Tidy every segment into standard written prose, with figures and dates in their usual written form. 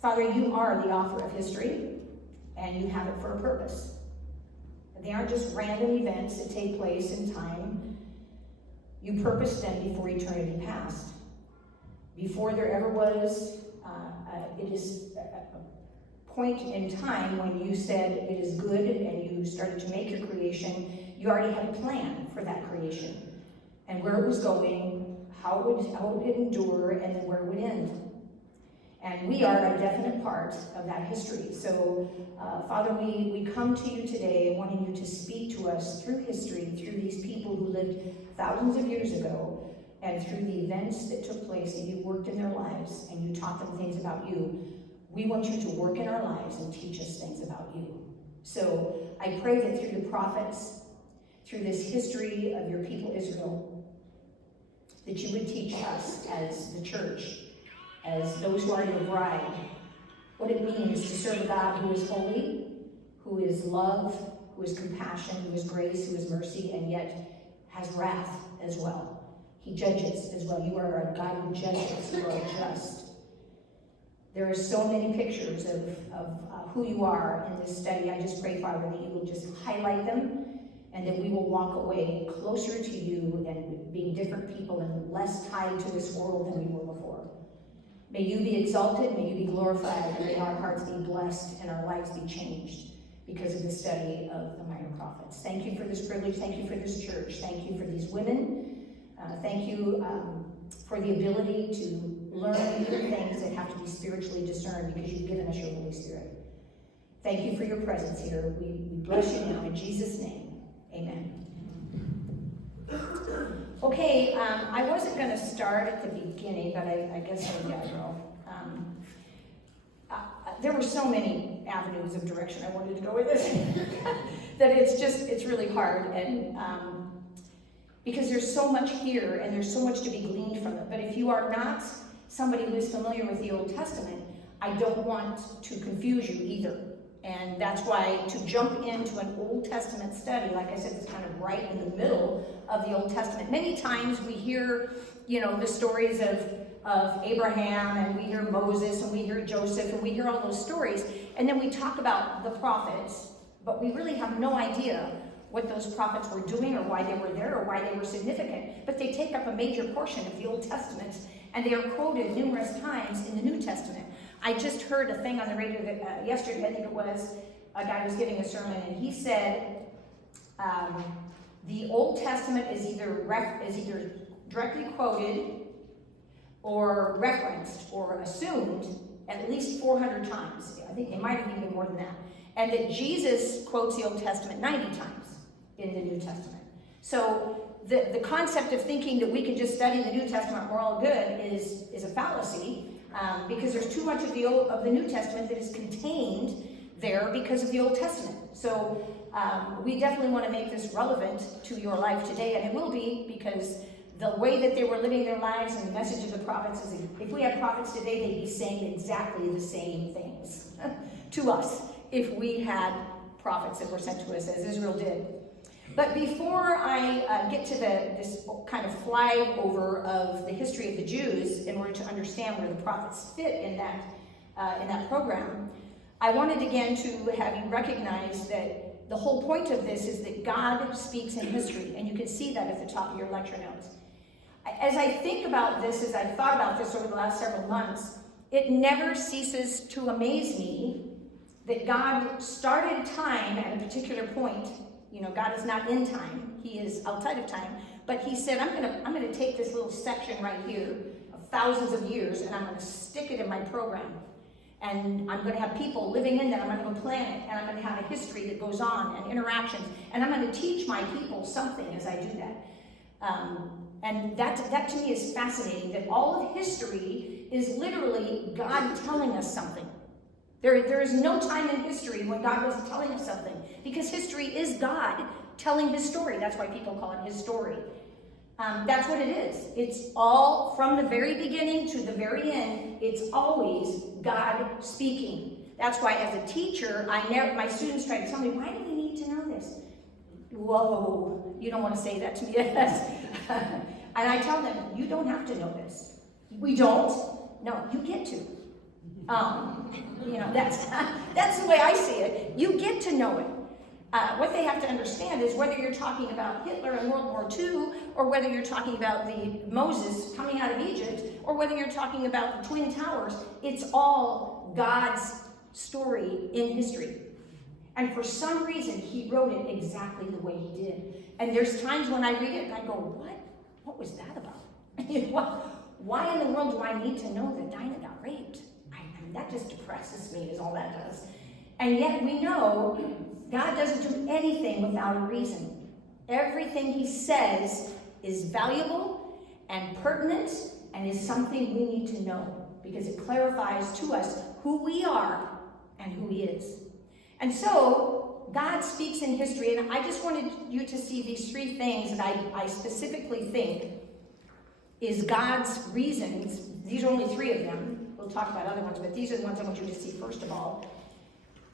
Father, you are the author of history, and you have it for a purpose. They aren't just random events that take place in time. You purposed them before eternity passed. Before there ever was, it is a point in time when you said it is good and you started to make your creation, you already had a plan for that creation and where it was going, how it would endure, and then where it would end. And we are a definite part of that history. So, Father, we come to you today wanting you to speak to us through history, through these people who lived thousands of years ago, and through the events that took place, that you worked in their lives and you taught them things about you. We want you to work in our lives and teach us things about you. So I pray that through the prophets, through this history of your people Israel, that you would teach us as the church, as those who are your bride, what it means to serve a God who is holy, who is love, who is compassion, who is grace, who is mercy, and yet has wrath as well. He judges as well. You are a God who judges. You are just. There are so many pictures of who you are in this study. I just pray, Father, that you will just highlight them and that we will walk away closer to you and being different people and less tied to this world than we were before. May you be exalted, may you be glorified, and may our hearts be blessed and our lives be changed because of the study of the minor prophets. Thank you for this privilege. Thank you for this church. Thank you for these women. Thank you for the ability to learn new things that have to be spiritually discerned because you've given us your Holy Spirit. Thank you for your presence here. We bless you now in Jesus' name. Amen. Okay, I wasn't going to start at the beginning, but I guess I will. There were so many avenues of direction I wanted to go with this that it's really hard, and because there's so much here and there's so much to be gleaned from it. But if you are not somebody who is familiar with the Old Testament, I don't want to confuse you either. And that's why to jump into an Old Testament study, like I said, it's kind of right in the middle of the Old Testament. Many times we hear, the stories of Abraham, and we hear Moses, and we hear Joseph, and we hear all those stories, and then we talk about the prophets, but we really have no idea what those prophets were doing or why they were there or why they were significant. But they take up a major portion of the Old Testament, and they are quoted numerous times in the New Testament. I just heard a thing on the radio that yesterday, I think it was, a guy was giving a sermon, and he said the Old Testament is either directly quoted or referenced or assumed at least 400 times. I think it might have even been more than that. And that Jesus quotes the Old Testament 90 times in the New Testament. So the concept of thinking that we can just study the New Testament and we're all good is a fallacy, because there's too much of the New Testament that is contained there because of the Old Testament. So we definitely want to make this relevant to your life today, and it will be, because the way that they were living their lives and the message of the prophets is, if we had prophets today, they'd be saying exactly the same things to us if we had prophets that were sent to us as Israel did. But before I get to this kind of flyover of the history of the Jews, in order to understand where the prophets fit in that program, I wanted again to have you recognize that the whole point of this is that God speaks in history, and you can see that at the top of your lecture notes. As I think about this, as I've thought about this over the last several months, it never ceases to amaze me that God started time at a particular point. God is not in time. He is outside of time. But he said, I'm gonna take this little section right here of thousands of years, and I'm gonna stick it in my program. And I'm gonna have people living in that. I'm gonna have a planet, and I'm gonna have a history that goes on, and interactions. And I'm gonna teach my people something as I do that. And that to me is fascinating, that all of history is literally God telling us something. There is no time in history when God wasn't telling us something, because history is God telling his story. That's why people call it his story. That's what it is. It's all, from the very beginning to the very end, it's always God speaking. That's why as a teacher, my students try to tell me, why do we need to know this? Whoa, you don't want to say that to me. And I tell them, you don't have to know this. We don't. No, you get to. That's the way I see it. You get to know it. What they have to understand is whether you're talking about Hitler in World War II, or whether you're talking about the Moses coming out of Egypt, or whether you're talking about the Twin Towers, it's all God's story in history. And for some reason, he wrote it exactly the way he did. And there's times when I read it and I go, what? What was that about? Why in the world do I need to know that Dinah got raped? I mean, that just depresses me, is all that does. And yet we know God doesn't do anything without a reason. Everything he says is valuable and pertinent and is something we need to know, because it clarifies to us who we are and who he is. And so God speaks in history, and I just wanted you to see these three things that I specifically think is God's reasons. These are only three of them. We'll talk about other ones, but these are the ones I want you to see first of all.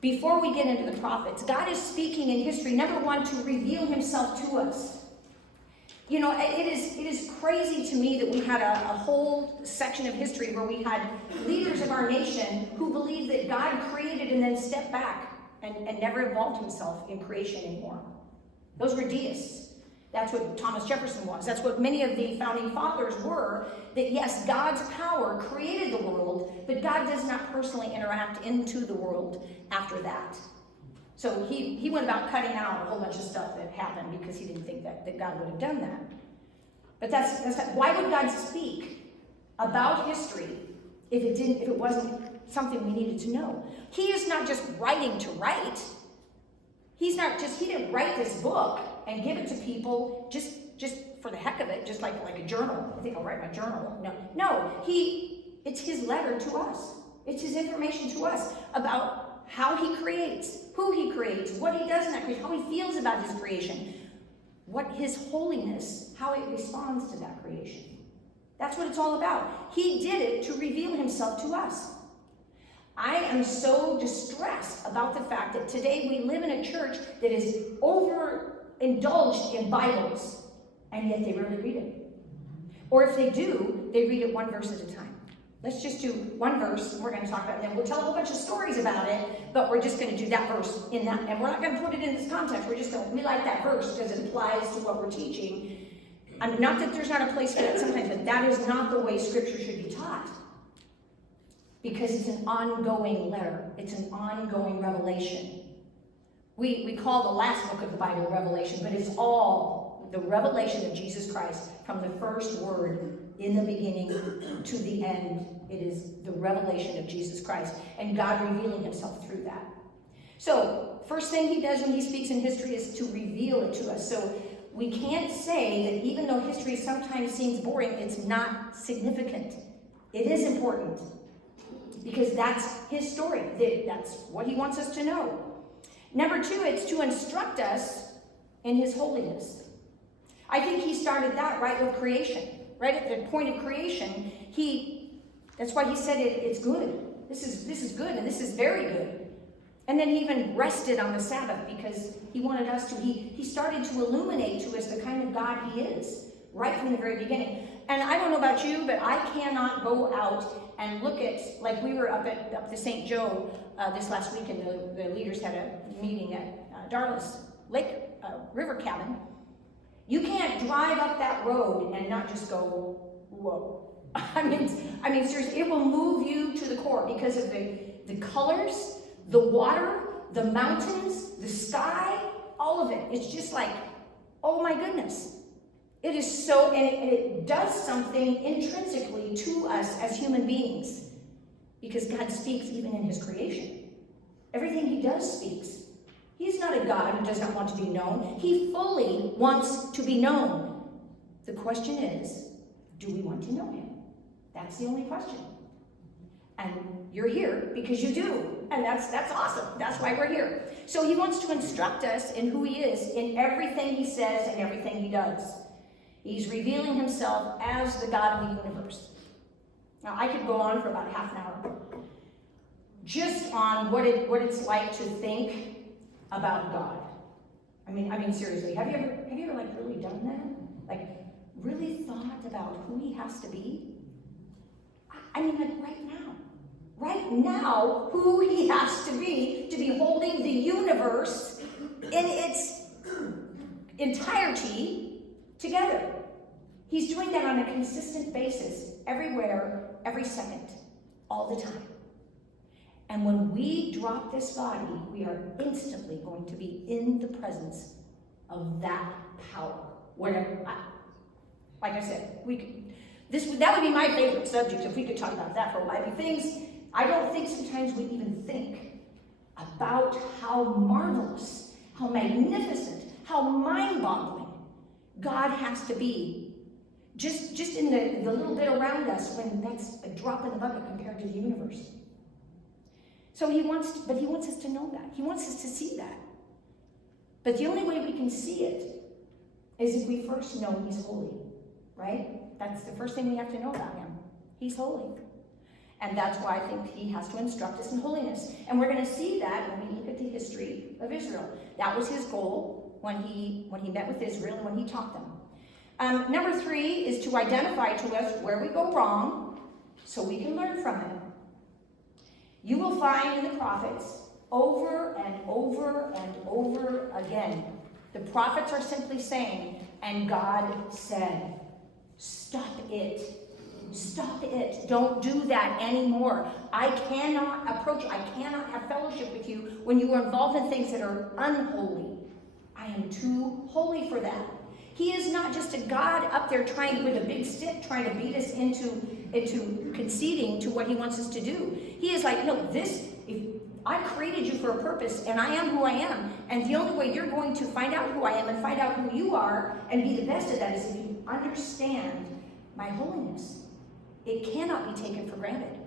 Before we get into the prophets, God is speaking in history, number one, to reveal himself to us. You know, it is crazy to me that we had a whole section of history where we had leaders of our nation who believed that God created and then stepped back and never involved himself in creation anymore. Those were deists. That's what Thomas Jefferson was. That's what many of the founding fathers were, that yes, God's power created the world, but God does not personally interact into the world after that. So he went about cutting out a whole bunch of stuff that happened because he didn't think that God would have done that. But that's why would God speak about history if it wasn't something we needed to know? He is not just writing to write. He didn't write this book and give it to people just for the heck of it, just like a journal. I think I'll write my journal. No, it's his letter to us. It's his information to us about how he creates, who he creates, what he does in that creation, how he feels about his creation, what his holiness, how it responds to that creation. That's what it's all about. He did it to reveal himself to us. I am so distressed about the fact that today we live in a church that is overindulged in Bibles, and yet they rarely read it. Or if they do, they read it one verse at a time. Let's just do one verse, and we're going to talk about it, and then we'll tell a whole bunch of stories about it, but we're just going to do that verse in that, and we're not going to put it in this context. We like that verse because it applies to what we're teaching. I mean, not that there's not a place for that sometimes, but that is not the way Scripture should be taught. Because it's an ongoing letter. It's an ongoing revelation. We call the last book of the Bible Revelation, but it's all the revelation of Jesus Christ from the first word in the beginning to the end. It is the revelation of Jesus Christ and God revealing himself through that. So, first thing he does when he speaks in history is to reveal it to us. So, we can't say that even though history sometimes seems boring, it's not significant. It is important. Because that's his story. That's what he wants us to know. Number two, it's to instruct us in his holiness. I think he started that right with creation. Right at the point of creation, that's why he said it's good. This is good, and this is very good. And then he even rested on the Sabbath because he wanted us to, he started to illuminate to us the kind of God he is, right from the very beginning. And I don't know about you, but I cannot go out and look at, like we were up to St. Joe this last weekend. The leaders had a meeting at Darla's Lake River Cabin. You can't drive up that road and not just go, whoa. I mean, seriously, it will move you to the core because of the colors, the water, the mountains, the sky, all of it. It's just like, oh my goodness. It is so, and it does something intrinsically to us as human beings, because God speaks even in his creation. Everything he does speaks. He's not a God who does not want to be known. He fully wants to be known. The question is, do we want to know him? That's the only question. And you're here because you do. And that's awesome. That's why we're here. So he wants to instruct us in who he is in everything he says and everything he does. He's revealing himself as the God of the universe. Now, I could go on for about half an hour just on what it's like to think about God. I mean, seriously, have you ever like really done that? Like, really thought about who he has to be? I mean, like right now. right now who he has to be holding the universe in its entirety together. He's doing that on a consistent basis, everywhere, every second, all the time. And when we drop this body, we are instantly going to be in the presence of that power. Whatever, like I said, that would be my favorite subject if we could talk about that for a while. I don't think sometimes we even think about how marvelous, how magnificent, how mind-boggling God has to be. Just in the little bit around us, when that's a drop in the bucket compared to the universe. So he wants us to know that. He wants us to see that. But the only way we can see it is if we first know he's holy, right? That's the first thing we have to know about him. He's holy. And that's why I think he has to instruct us in holiness. And we're going to see that when we look at the history of Israel. That was his goal when he met with Israel and when he taught them. Number 3 is to identify to us where we go wrong so we can learn from it. You will find in the prophets over and over and over again, the prophets are simply saying, and God said, stop it. Stop it. Don't do that anymore. I cannot have fellowship with you when you are involved in things that are unholy. I am too holy for that. He is not just a God up there trying with a big stick, trying to beat us into conceding to what he wants us to do. He is like, no, I created you for a purpose, and I am who I am. And the only way you're going to find out who I am and find out who you are and be the best at that is if you understand my holiness. It cannot be taken for granted.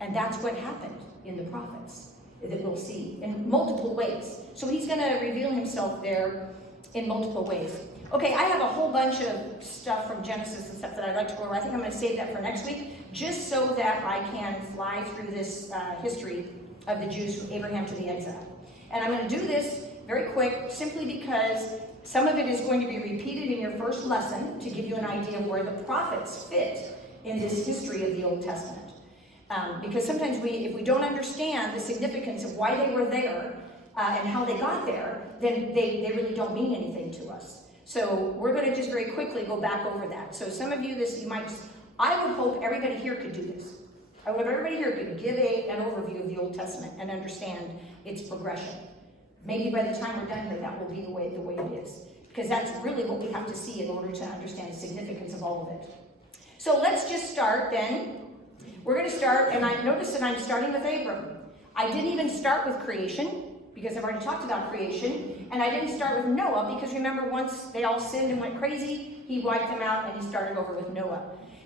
And that's what happened in the prophets that we'll see in multiple ways. So he's going to reveal himself there in multiple ways. Okay, I have a whole bunch of stuff from Genesis and stuff that I'd like to go over. I think I'm going to save that for next week, just so that I can fly through this history of the Jews from Abraham to the exile. And I'm going to do this very quick, simply because some of it is going to be repeated in your first lesson to give you an idea of where the prophets fit in this history of the Old Testament. Because sometimes if we don't understand the significance of why they were there and how they got there, then they really don't mean anything to us. So we're going to just very quickly go back over that. So some of you, I would hope everybody here could do this. I would hope everybody here could give an overview of the Old Testament and understand its progression. Maybe by the time we're done here, that will be the way it is. Because that's really what we have to see in order to understand the significance of all of it. So let's just start then. We're going to start, and I noticed that I'm starting with Abram. I didn't even start with creation, because I've already talked about creation, and I didn't start with Noah, because remember, once they all sinned and went crazy, he wiped them out, and he started over with Noah.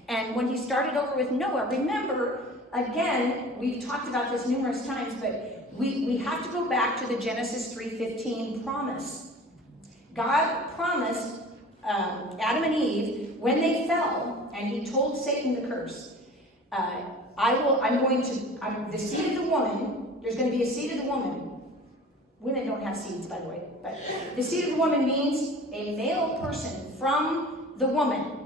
And when he started over with Noah, remember, again, we've talked about this numerous times, but we have to go back to the Genesis 3:15 promise. God promised Adam and Eve, when they fell, and he told Satan the curse, the seed of the woman, there's going to be a seed of the woman. Women don't have seeds, by the way, but the seed of the woman means a male person from the woman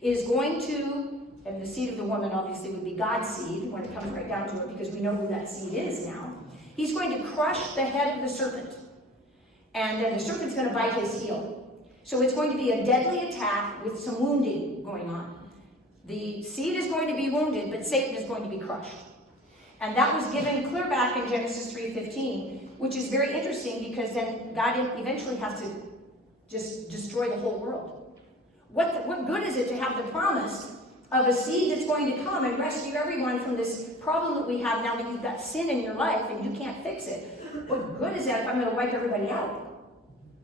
is going to, and the seed of the woman obviously would be God's seed when it comes right down to it, because we know who that seed is now. He's going to crush the head of the serpent, and then the serpent's going to bite his heel. So it's going to be a deadly attack with some wounding going on. The seed is going to be wounded, but Satan is going to be crushed. And that was given clear back in Genesis 3:15, which is very interesting, because then God eventually has to just destroy the whole world. What good is it to have the promise of a seed that's going to come and rescue everyone from this problem that we have now that you've got sin in your life and you can't fix it? What good is that if I'm going to wipe everybody out?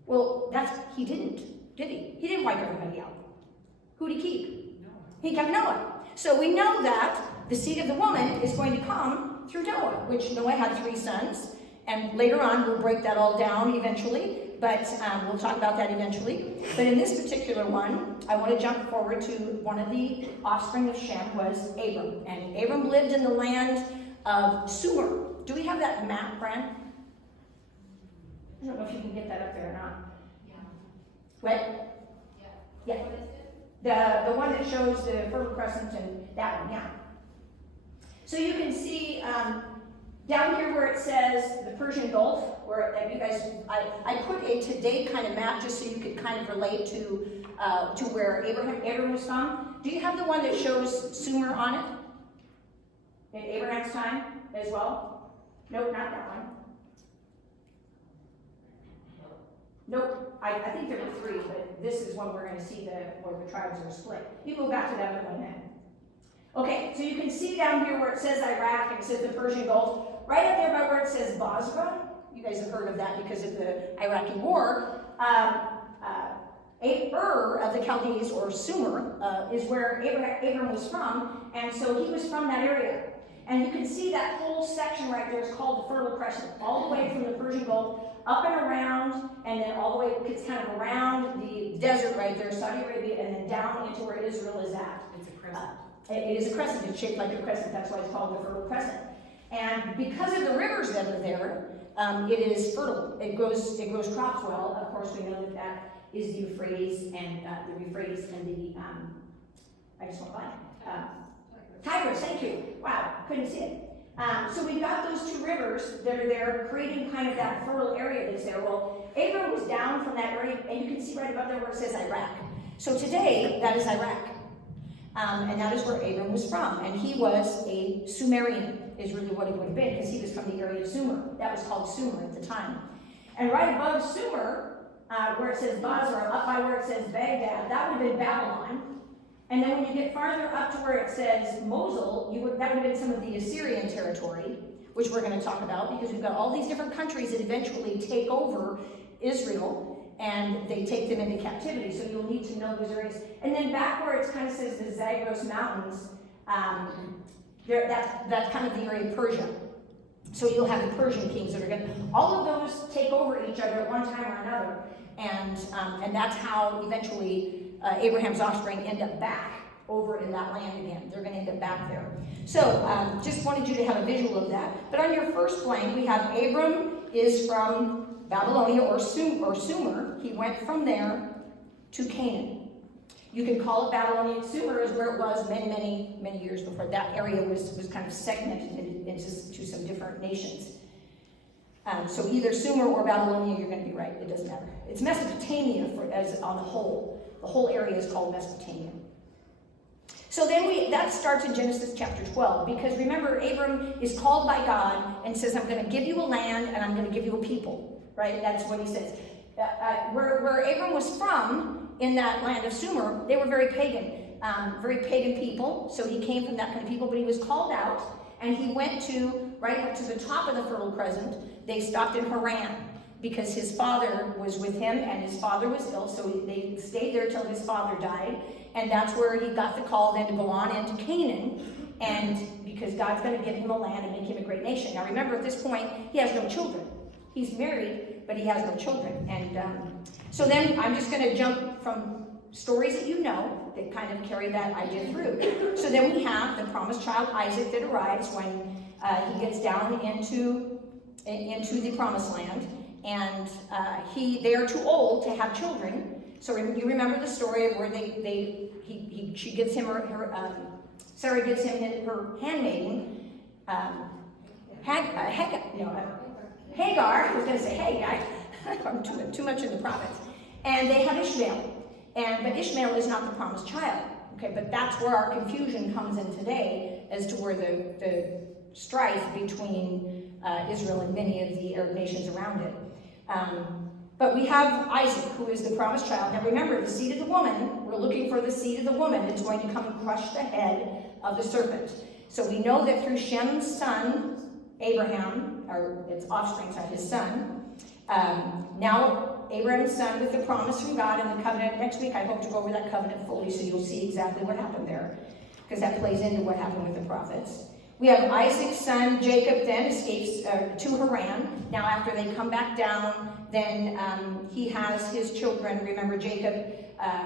Well, he didn't, did he? He didn't wipe everybody out. Who did he keep? Noah. He kept Noah. So we know that the seed of the woman is going to come through Noah, which Noah had 3 sons. And later on, we'll break that all down eventually, but we'll talk about that eventually. But in this particular one, I want to jump forward to one of the offspring of Shem was Abram. And Abram lived in the land of Sumer. Do we have that map, Fran? I don't know if you can get that up there or not. Yeah. What? Yeah. Yeah. The one that shows the Fertile Crescent and that one, yeah. So you can see down here where it says the Persian Gulf, where you guys, I put a today kind of map just so you could kind of relate to where Abraham was from. Do you have the one that shows Sumer on it? In Abraham's time as well? Nope, not that one. Nope, I think there were three, but this is one we're going to see where the tribes are split. You go back to that other one then. Okay, so you can see down here where it says Iraq and it says the Persian Gulf. Right up there by where it says Basra, you guys have heard of that because of the Iraqi war. Ur of the Chaldees, or Sumer, is where Abram was from, and so he was from that area. And you can see that whole section right there is called the Fertile Crescent, all the way from the Persian Gulf up and around, and then all the way, it's kind of around the desert right there, Saudi Arabia, and then down into where Israel is at. It's a crescent. It is a crescent, it's shaped like a crescent, that's why it's called the Fertile Crescent. And because of the rivers that are there, it is fertile. It grows crops well. Of course, we know that is the Euphrates and the I just went by. Tigris, thank you. Wow, couldn't see it. So we've got those two rivers that are there, creating kind of that fertile area that's there. Well, Abram was down from that area, and you can see right above there where it says Iraq. So today, that is Iraq. And that is where Abram was from. And he was a Sumerian, is really what he would have been, because he was from the area of Sumer. That was called Sumer at the time. And right above Sumer, where it says Basra, up by where it says Baghdad, that would have been Babylon. And then when you get farther up to where it says Mosul, that would have been some of the Assyrian territory, which we're going to talk about, because we've got all these different countries that eventually take over Israel, and they take them into captivity, so you'll need to know those areas. And then back where it kind of says the Zagros Mountains, that's kind of the area of Persia. So you'll have the Persian kings that are going to, all of those take over each other at one time or another, and that's how eventually Abraham's offspring end up back over in that land again. They're going to end up back there. So just wanted you to have a visual of that. But on your first blank, we have Abram is from Babylonia or Sumer. He went from there to Canaan. You can call it Babylonian. Sumer is where it was many years before. That area was kind of segmented into some different nations. So either Sumer or Babylonia, you're going to be right. It doesn't matter. It's Mesopotamia as on the whole. The whole area is called Mesopotamia. So then that starts in Genesis chapter 12, because remember, Abram is called by God and says, I'm going to give you a land and I'm going to give you a people, right? That's what he says. Where Abram was from, in that land of Sumer, they were very pagan people, so he came from that kind of people, but he was called out, and he went right up to the top of the Fertile Crescent. They stopped in Haran, because his father was with him, and his father was ill, so they stayed there till his father died, and that's where he got the call then to go on into Canaan, and because God's going to give him a land and make him a great nation. Now remember, at this point, he has no children. He's married, but he has no children. And so then I'm just going to jump from stories that you know that kind of carry that idea through. So then we have the promised child Isaac that arrives when he gets down into the promised land. And they are too old to have children. So you remember the story of where she gives him Sarah gives him her handmaiden, Hagar. I was going to say Hagar. I'm too much in the prophets. And they have Ishmael. But Ishmael is not the promised child. Okay, but that's where our confusion comes in today as to where the strife between Israel and many of the Arab nations around it. But we have Isaac, who is the promised child. Now remember, the seed of the woman, we're looking for the seed of the woman that's going to come and crush the head of the serpent. So we know that through Shem's son, Abraham, or its offspring, his son, now Abraham's son with the promise from God and the covenant. Next week I hope to go over that covenant fully so you'll see exactly what happened there, because that plays into what happened with the prophets. We have Isaac's son, Jacob, then escapes to Haran. Now after they come back down, then he has his children. Remember, Jacob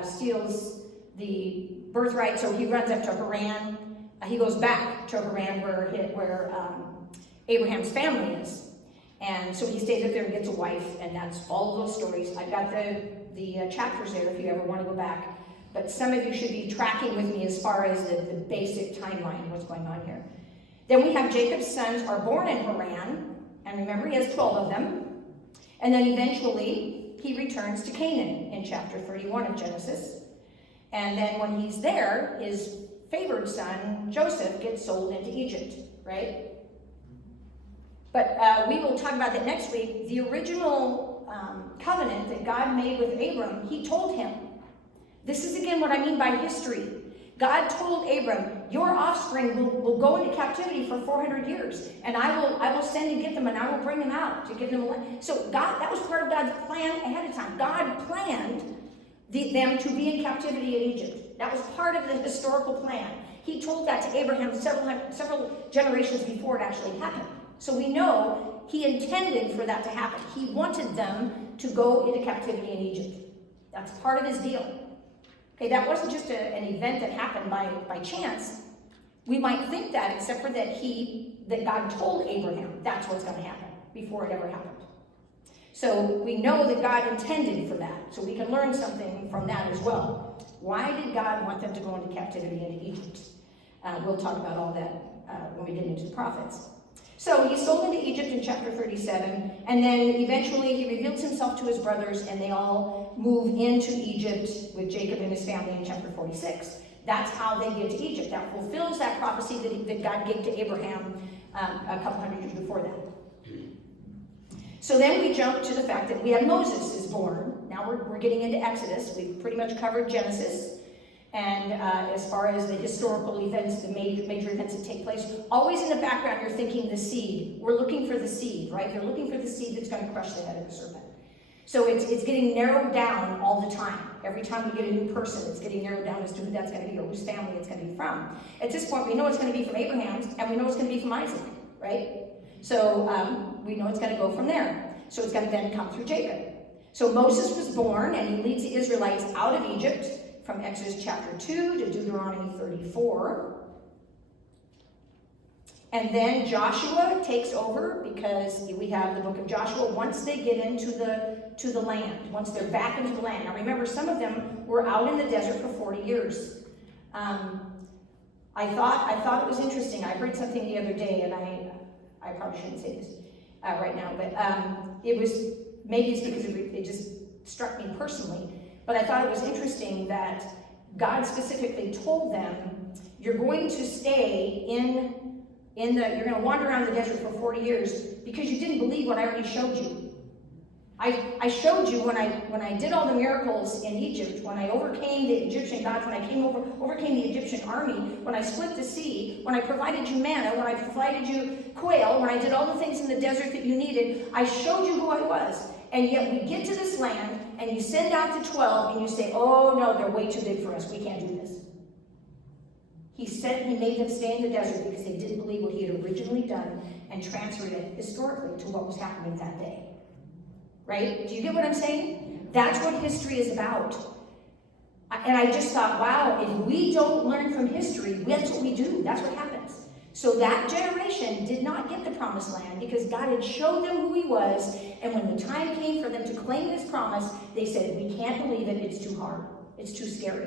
steals the birthright, so he runs up to Haran. He goes back to Haran where Abraham's family is. And so he stays up there and gets a wife, and that's all of those stories. I've got the chapters there if you ever want to go back. But some of you should be tracking with me as far as the basic timeline, what's going on here. Then we have Jacob's sons are born in Haran, and remember he has 12 of them. And then eventually he returns to Canaan in chapter 31 of Genesis. And then when he's there, his favored son, Joseph, gets sold into Egypt, right? But we will talk about that next week. The original covenant that God made with Abram, he told him, this is again what I mean by history. God told Abram, your offspring will go into captivity for 400 years, and I will send and get them, and I will bring them out to give them a land. So God, that was part of God's plan ahead of time. God planned them to be in captivity in Egypt. That was part of the historical plan. He told that to Abraham several generations before it actually happened. So we know he intended for that to happen. He wanted them to go into captivity in Egypt. That's part of his deal. Okay, that wasn't just an event that happened by chance. We might think that, except for that God told Abraham that's what's going to happen before it ever happened. So we know that God intended for that. So we can learn something from that as well. Why did God want them to go into captivity into Egypt? We'll talk about all that when we get into the prophets. So he's sold into Egypt in chapter 37, and then eventually he reveals himself to his brothers, and they all move into Egypt with Jacob and his family in chapter 46. That's how they get to Egypt. That fulfills that prophecy that God gave to Abraham a couple hundred years before that. So then we jump to the fact that we have Moses is born. Now we're getting into Exodus. We've pretty much covered Genesis. And as far as the historical events, the major events that take place, always in the background you're thinking the seed. We're looking for the seed, right? They're looking for the seed that's going to crush the head of the serpent. So it's getting narrowed down all the time. Every time we get a new person, it's getting narrowed down as to who that's going to be or whose family it's going to be from. At this point, we know it's going to be from Abraham's, and we know it's going to be from Isaac, right? So we know it's going to go from there. So it's going to then come through Jacob. So Moses was born, and he leads the Israelites out of Egypt, from Exodus chapter 2 to Deuteronomy 34. And then Joshua takes over, because we have the book of Joshua once they get into the land, once they're back into the land. Now remember, some of them were out in the desert for 40 years. I thought it was interesting. I heard something the other day, and I probably shouldn't say this right now, but it was, maybe it's because it just struck me personally. But I thought it was interesting that God specifically told them, you're going to stay you're going to wander around the desert for 40 years because you didn't believe what I already showed you. I showed you when I did all the miracles in Egypt, when I overcame the Egyptian gods, when I overcame the Egyptian army, when I split the sea, when I provided you manna, when I provided you quail, when I did all the things in the desert that you needed, I showed you who I was. And yet we get to this land, and you send out the 12, and you say, oh no, they're way too big for us. We can't do this. He made them stay in the desert because they didn't believe what he had originally done and transferred it historically to what was happening that day. Right? Do you get what I'm saying? That's what history is about. And I just thought, wow, if we don't learn from history, that's what we do. That's what happens. So that generation did not get the promised land because God had showed them who he was, and when the time came for them to claim this promise, they said, we can't believe it, it's too hard, it's too scary.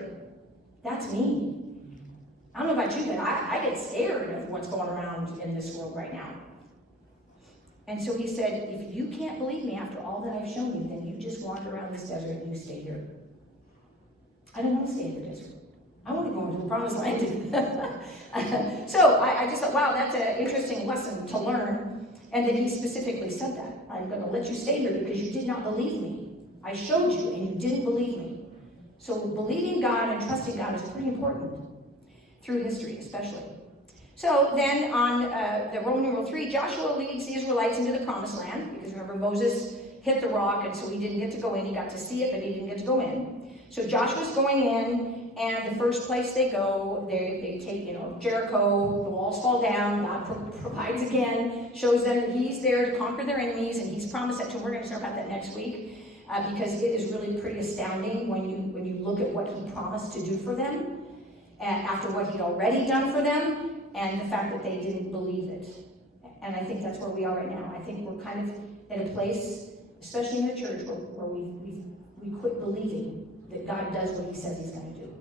That's me. I don't know about you, but I get scared of what's going around in this world right now. And so he said, if you can't believe me after all that I've shown you, then you just wander around this desert and you stay here. I don't want to stay in the desert. I want to go into the promised land. So I just thought, wow, that's an interesting lesson to learn. And then he specifically said that. I'm going to let you stay here because you did not believe me. I showed you and you didn't believe me. So believing God and trusting God is pretty important through history especially. So then on the Roman numeral 3, Joshua leads the Israelites into the promised land, because remember Moses hit the rock, and so he didn't get to go in. He got to see it, but he didn't get to go in. So Joshua's going in, and the first place they go, they take, Jericho, the walls fall down, God provides again, shows them that he's there to conquer their enemies, and he's promised that, so we're going to talk about that next week, because it is really pretty astounding when you look at what he promised to do for them, and after what he'd already done for them, and the fact that they didn't believe it. And I think that's where we are right now. I think we're kind of in a place, especially in the church, where we quit believing that God does what he says he's going to do.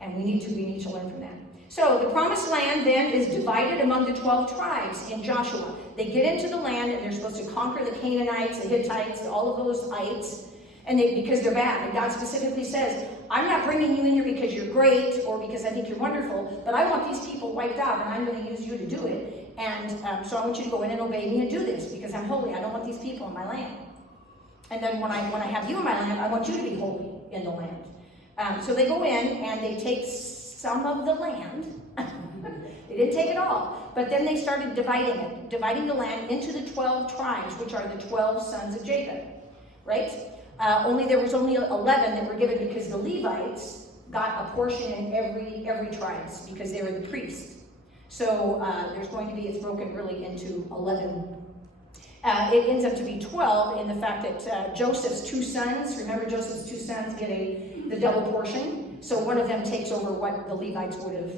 And we need to learn from that. So the promised land then is divided among the 12 tribes in Joshua. They get into the land and they're supposed to conquer the Canaanites, the Hittites, all of those ites, and because they're bad. And God specifically says, I'm not bringing you in here because you're great or because I think you're wonderful, but I want these people wiped out and I'm going to use you to do it. And so I want you to go in and obey me and do this because I'm holy. I don't want these people in my land. And then when I have you in my land, I want you to be holy in the land. So they go in and they take some of the land. They didn't take it all. But then they started dividing the land into the 12 tribes, which are the 12 sons of Jacob, right? There was only 11 that were given because the Levites got a portion in every tribe because they were the priests. So it's broken really into 11. It ends up to be 12 in the fact that Joseph's two sons, remember Joseph's two sons get the double portion. So one of them takes over what the Levites would have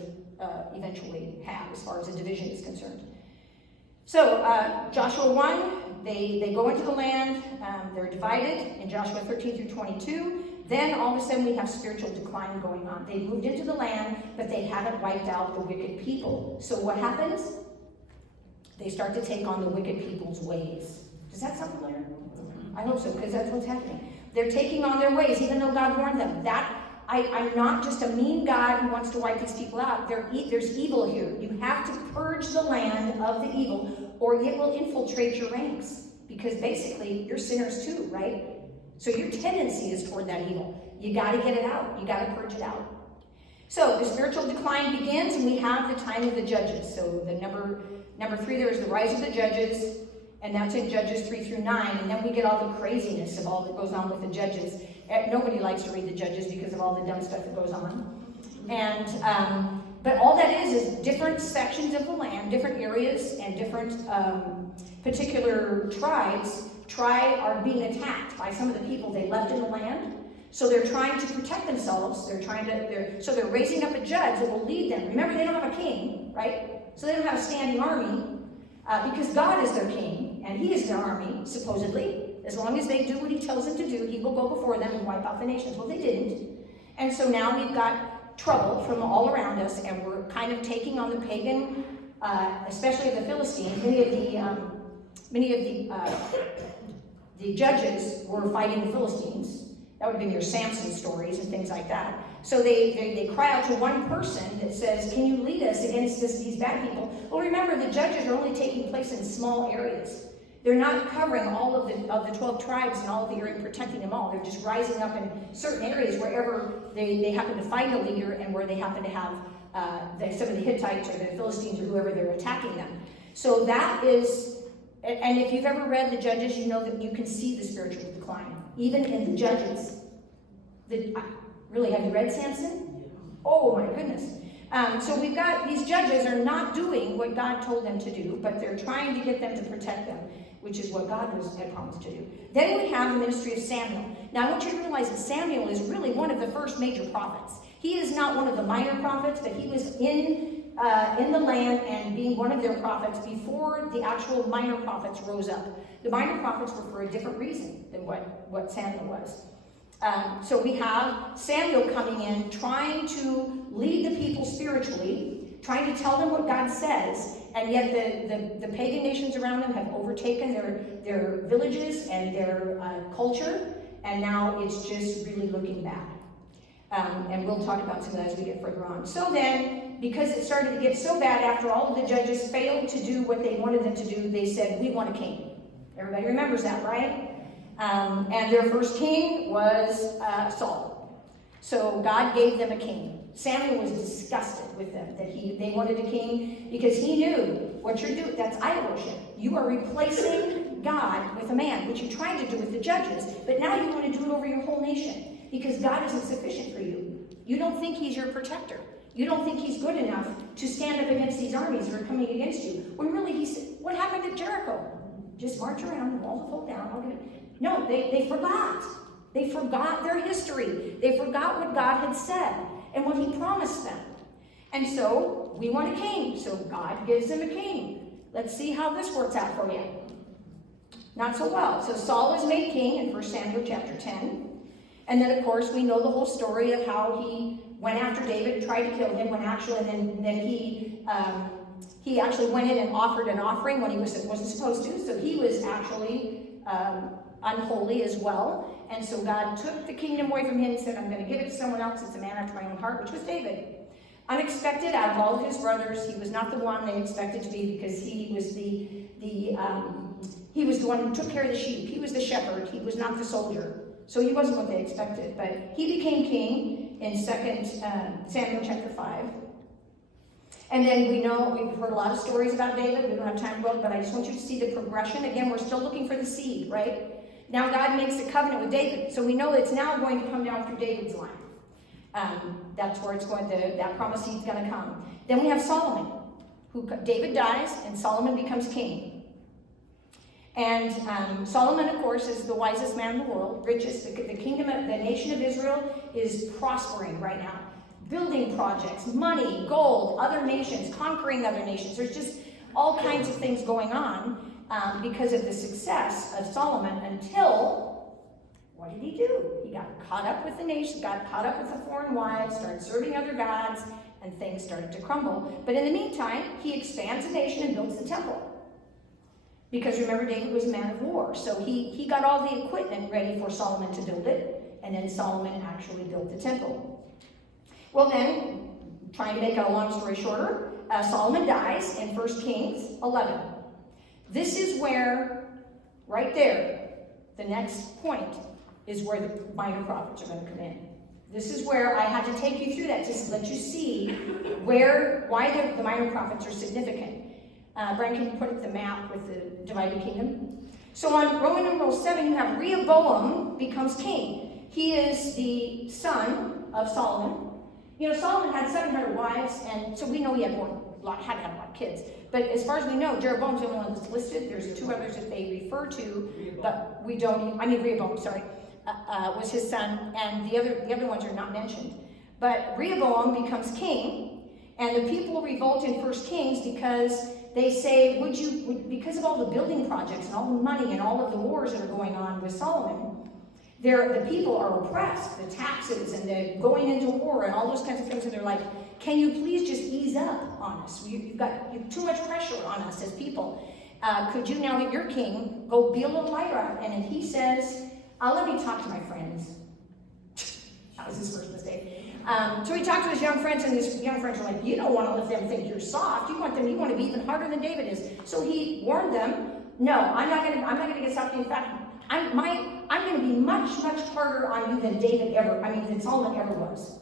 eventually had as far as the division is concerned. So Joshua 1, they go into the land, they're divided in Joshua 13 through 22. Then all of a sudden we have spiritual decline going on. They moved into the land, but they haven't wiped out the wicked people. So what happens? They start to take on the wicked people's ways. Does that sound familiar? I hope so, because that's what's happening. They're taking on their ways, even though God warned them. I'm not just a mean God who wants to wipe these people out. There's evil here. You have to purge the land of the evil, or it will infiltrate your ranks. Because basically, you're sinners too, right? So your tendency is toward that evil. You got to get it out. You got to purge it out. So the spiritual decline begins, and we have the time of the judges. So the number 3 there is the rise of the judges, and that's in Judges 3 through 9. And then we get all the craziness of all that goes on with the judges. Nobody likes to read the Judges because of all the dumb stuff that goes on. And but all that is different sections of the land, different areas, and different particular tribes are being attacked by some of the people they left in the land. So they're trying to protect themselves. So they're raising up a judge that will lead them. Remember, they don't have a king, right? So they don't have a standing army because God is their king and He is their army, supposedly. As long as they do what He tells them to do, He will go before them and wipe out the nations. Well, they didn't. And so now we've got trouble from all around us, and we're kind of taking on the pagan, especially the Philistines. Many of the judges were fighting the Philistines. That would have been your Samson stories and things like that. So they cry out to one person that says, can you lead us against these bad people? Well, remember, the judges are only taking place in small areas. They're not covering all of the 12 tribes and all of the area, protecting them all. They're just rising up in certain areas wherever they happen to find a leader and where they happen to have some of the Hittites or the Philistines or whoever they're attacking them. So that is, and if you've ever read the Judges, you know that you can see the spiritual decline, even in the Judges. Really, have you read Samson? Oh my goodness. So we've got, these judges are not doing what God told them to do, but they're trying to get them to protect them, which is what God had promised to do. Then we have the ministry of Samuel. Now I want you to realize that Samuel is really one of the first major prophets. He is not one of the minor prophets, but he was in the land and being one of their prophets before the actual minor prophets rose up. The minor prophets were for a different reason than what Samuel was. So we have Samuel coming in, trying to lead the people spiritually, trying to tell them what God says, and yet the pagan nations around them have overtaken their villages and their culture, and now it's just really looking bad. And we'll talk about some of that as we get further on. So then, because it started to get so bad after all of the judges failed to do what they wanted them to do, they said, we want a king. Everybody remembers that, right? And their first king was Saul. So God gave them a king. Samuel was disgusted with them that they wanted a king because he knew what you're doing. That's idol worship. You are replacing God with a man, which you tried to do with the judges, but now you want to do it over your whole nation because God isn't sufficient for you. You don't think He's your protector. You don't think He's good enough to stand up against these armies that are coming against you. When really, what happened at Jericho? Just march around, the walls will fall down. No, they forgot. They forgot their history. They forgot what God had said and what He promised them. And so, we want a king. So God gives them a king. Let's see how this works out for you. Not so well. So Saul is made king in 1 Samuel chapter 10. And then, of course, we know the whole story of how he went after David, tried to kill him, and then he actually went in and offered an offering when he wasn't supposed to, so he was actually unholy as well. And so God took the kingdom away from him and said, I'm going to give it to someone else. It's a man after my own heart, which was David. Unexpected out of all of his brothers, he was not the one they expected to be, because he was he was the one who took care of the sheep. He was the shepherd. He was not the soldier. So he wasn't what they expected. But he became king in 2 Samuel chapter 5. And then we've heard a lot of stories about David. We don't have time to go, but I just want you to see the progression. Again, we're still looking for the seed, right? Now God makes a covenant with David. So we know it's now going to come down through David's line. That's where it's going, that promised seed is going to come. Then we have Solomon, David dies and Solomon becomes king. And Solomon, of course, is the wisest man in the world, richest. The kingdom of the nation of Israel is prospering right now. Building projects, money, gold, other nations, conquering other nations. There's just all kinds of things going on because of the success of Solomon, until, what did he do? He got caught up with the nation, got caught up with the foreign wives, started serving other gods, and things started to crumble. But in the meantime, he expands the nation and builds the temple. Because remember, David was a man of war, so he got all the equipment ready for Solomon to build it, and then Solomon actually built the temple. Well then, trying to make a long story shorter, Solomon dies in 1 Kings 11. This is where, right there, the next point is where the minor prophets are going to come in. This is where I had to take you through that to let you see why the minor prophets are significant. Brian, can you put up the map with the divided kingdom? So on Roman numeral 7, you have Rehoboam becomes king. He is the son of Solomon. You know, Solomon had 700 wives, and so we know he had to have a lot of kids. But as far as we know, Jeroboam's the only one that's listed. There's 2 others that they refer to, but we don't. Rehoboam, was his son, and the other ones are not mentioned. But Rehoboam becomes king, and the people revolt in 1 Kings because they say, because of all the building projects and all the money and all of the wars that are going on with Solomon, the people are oppressed, the taxes and the going into war and all those kinds of things, and they're like, can you please just ease up on us? You've too much pressure on us as people. Could you, now that you're king, go be a little lighter? And he says, let me talk to my friends. That was his first mistake. So he talked to his young friends, and his young friends are like, you don't want to let them think you're soft. You want to be even harder than David is. So he warned them, no, I'm not going to get soft. In fact, I'm going to be much, much harder on you than than Solomon ever was.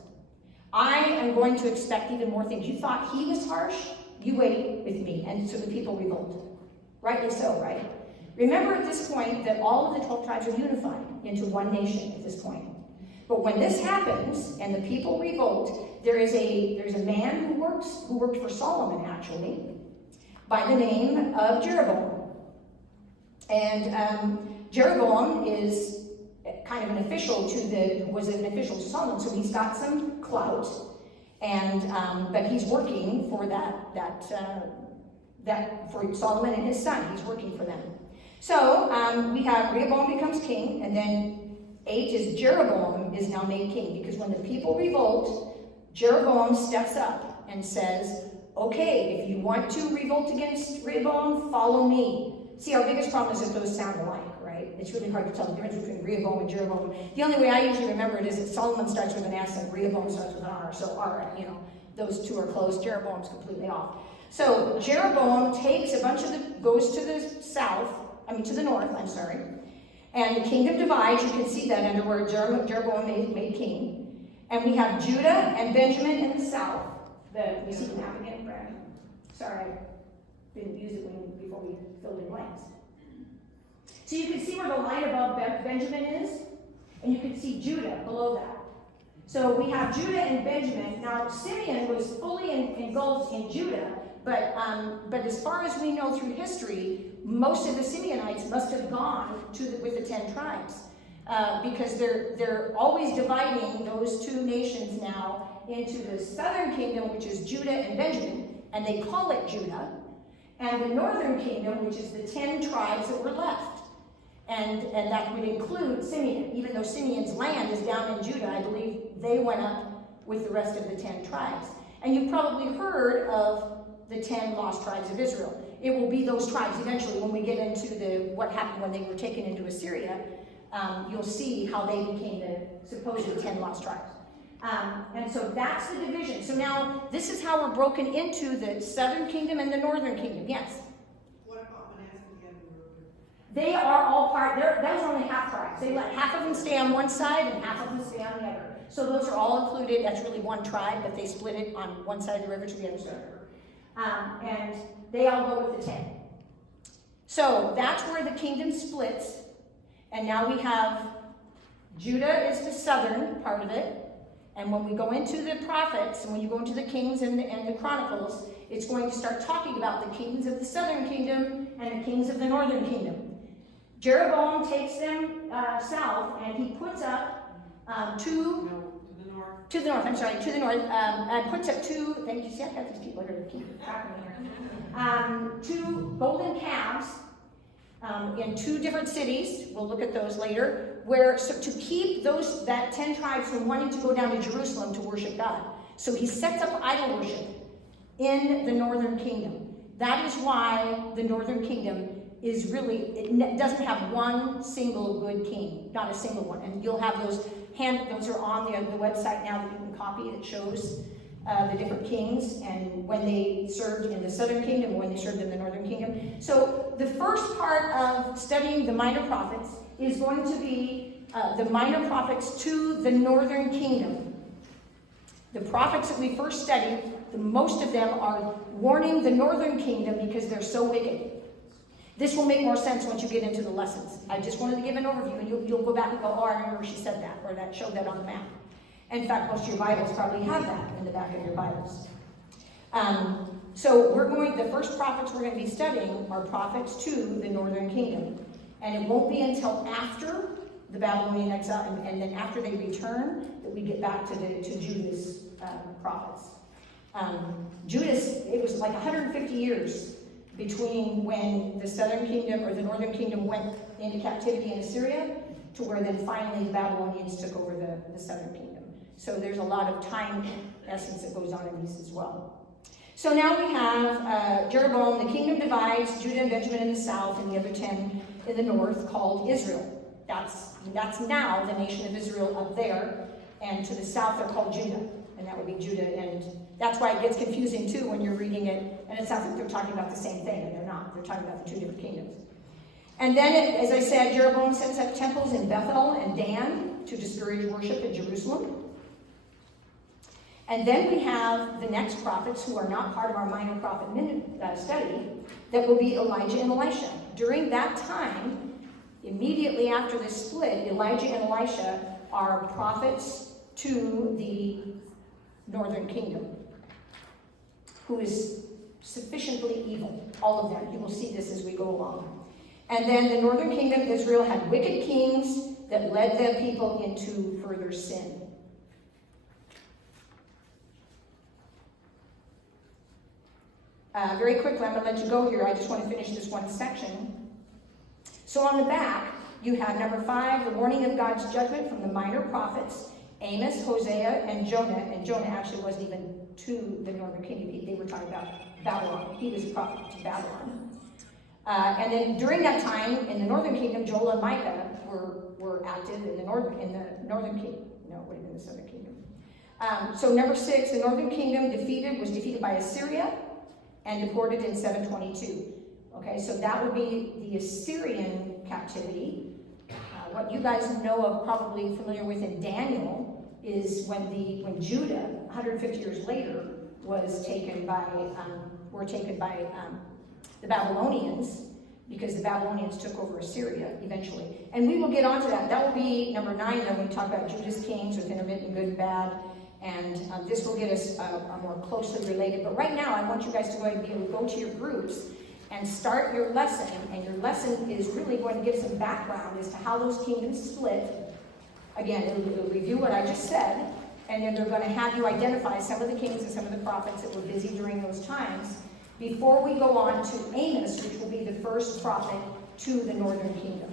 I am going to expect even more things. You thought he was harsh? You wait with me. And so the people revolt. Rightly so, right? Remember at this point that all of the 12 tribes are unified into one nation at this point. But when this happens and the people revolt, there's a man who worked for Solomon actually, by the name of Jeroboam. And Jeroboam is kind of an official to Solomon, so he's got some clout, and but he's working for for Solomon and his son. He's working for them. So we have Rehoboam becomes king, and then 8 is Jeroboam is now made king, because when the people revolt, Jeroboam steps up and says, okay, if you want to revolt against Rehoboam, follow me. See, our biggest problem is that those sound alike, right? It's really hard to tell the difference between Rehoboam and Jeroboam. The only way I usually remember it is that Solomon starts with an S and Rehoboam starts with an R. So R, those 2 are close. Jeroboam's completely off. So Jeroboam goes to the north, and the kingdom divides. You can see that under where Jeroboam made king. And we have Judah and Benjamin in the south. We see the map again, Brad? Sorry, I didn't use it before we filled in blanks. So you can see where the line above Benjamin is, and you can see Judah below that. So we have Judah and Benjamin. Now Simeon was fully engulfed in Judah, but as far as we know through history, most of the Simeonites must have gone with the 10 tribes, because they're always dividing those 2 nations now into the southern kingdom, which is Judah and Benjamin, and they call it Judah, and the northern kingdom, which is the 10 tribes that were left. And that would include Simeon. Even though Simeon's land is down in Judah, I believe they went up with the rest of the 10 tribes. And you've probably heard of the 10 lost tribes of Israel. It will be those tribes eventually when we get into what happened when they were taken into Assyria. You'll see how they became the supposed 10 lost tribes. And so that's the division. So now this is how we're broken into the southern kingdom and the northern kingdom. Yes? What about Manasseh and Reuben? They are all those are only half tribes. They let half of them stay on one side and half of them stay on the other. So those are all included. That's really one tribe, but they split it on one side of the river to the other side of the river. And they all go with the 10. So that's where the kingdom splits. And now we have Judah is the southern part of it. And when we go into the prophets, and when you go into the Kings and the Chronicles, it's going to start talking about the kings of the southern kingdom and the kings of the northern kingdom. Jeroboam takes them south, and he puts up to the north, and puts up two, thank you, see, I've got these people here to keep track of me here, 2 golden calves in 2 different cities, we'll look at those later, to keep that 10 tribes from wanting to go down to Jerusalem to worship God. So he sets up idol worship in the northern kingdom. That is why the northern kingdom is really, it doesn't have one single good king, not a single one. And you'll have those are on the website now that you can copy that shows the different kings and when they served in the southern kingdom and when they served in the northern kingdom. So the first part of studying the minor prophets is going to be the minor prophets to the northern kingdom. The prophets that we first studied, most of them are warning the northern kingdom because they're so wicked. This will make more sense once you get into the lessons. I just wanted to give an overview, and you'll go back and go, oh, I remember she said that, or that showed that on the map. In fact, most of your Bibles probably have that in the back of your Bibles. So the first prophets we're going to be studying are prophets to the northern kingdom. And it won't be until after the Babylonian exile, and then after they return, that we get back to Judah's prophets. It was like 150 years between when the southern kingdom or the northern kingdom went into captivity in Assyria to where then finally the Babylonians took over the southern kingdom. So there's a lot of time essence that goes on in these as well. So now we have Jeroboam, the kingdom divides, Judah and Benjamin in the south and the other 10 in the north, called Israel. That's now the nation of Israel up there, and to the south they're called Judah, and that would be Judah, and that's why it gets confusing too when you're reading it, and it sounds like they're talking about the same thing, and they're not. They're talking about the 2 different kingdoms. And then, as I said, Jeroboam sets up temples in Bethel and Dan to discourage worship in Jerusalem. And then we have the next prophets who are not part of our minor prophet study, that will be Elijah and Elisha. During that time, immediately after this split, Elijah and Elisha are prophets to the northern kingdom, who is sufficiently evil, all of them. You will see this as we go along. And then the northern kingdom, Israel, had wicked kings that led the people into further sin. Very quickly, I'm going to let you go here. I just want to finish this one section. So on the back, you have number 5, the warning of God's judgment from the minor prophets, Amos, Hosea, and Jonah. And Jonah actually wasn't even to the northern kingdom. They were talking about Babylon. He was a prophet to Babylon. And then during that time, in the northern kingdom, Joel and Micah were active in the northern kingdom. No, it would have been the southern kingdom. So number 6, the northern kingdom was defeated by Assyria and deported in 722. Okay, so that would be the Assyrian captivity. What you guys know of, probably familiar with in Daniel, is when Judah, 150 years later, was taken by the Babylonians, because the Babylonians took over Assyria eventually. And we will get onto that. That will be number 9, then when we talk about Judah's kings with intermittent good and bad. And this will get us more closely related. But right now, I want you guys to go ahead and be able to go to your groups and start your lesson. And your lesson is really going to give some background as to how those kingdoms split. Again, it'll review what I just said. And then they're going to have you identify some of the kings and some of the prophets that were busy during those times before we go on to Amos, which will be the first prophet to the northern kingdom.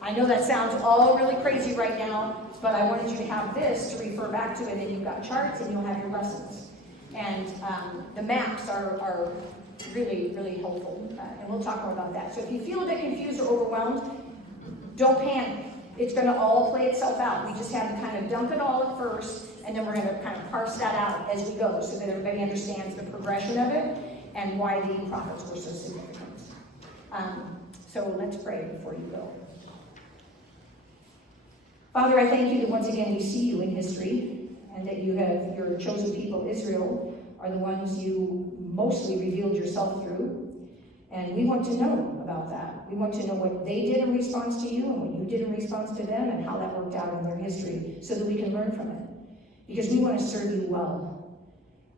I know that sounds all really crazy right now, but I wanted you to have this to refer back to, and then you've got charts and you'll have your lessons. And the maps are really, really helpful, and we'll talk more about that. So if you feel a bit confused or overwhelmed, don't panic. It's going to all play itself out. We just have to kind of dump it all at first, and then we're going to kind of parse that out as we go so that everybody understands the progression of it and why the prophets were so significant. So let's pray before you go. Father, I thank you that once again we see you in history, and that you have your chosen people, Israel, are the ones you mostly revealed yourself through. And we want to know about that. We want to know what they did in response to you and what you did in response to them and how that worked out in their history so that we can learn from it. Because we want to serve you well.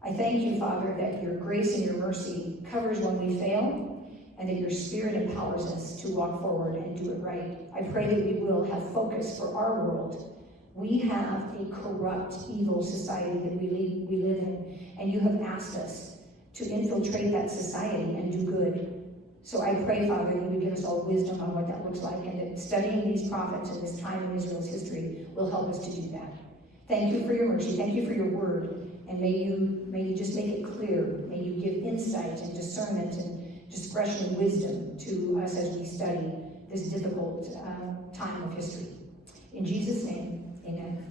I thank you, Father, that your grace and your mercy covers when we fail, and that your Spirit empowers us to walk forward and do it right. I pray that we will have focus for our world. We have a corrupt, evil society that we live in, and you have asked us to infiltrate that society and do good. So I pray, Father, that you would give us all wisdom on what that looks like, and that studying these prophets in this time in Israel's history will help us to do that. Thank you for your mercy. Thank you for your word. And may you just make it clear. May you give insight and discernment and discretion and wisdom to us as we study this difficult time of history. In Jesus' name, amen.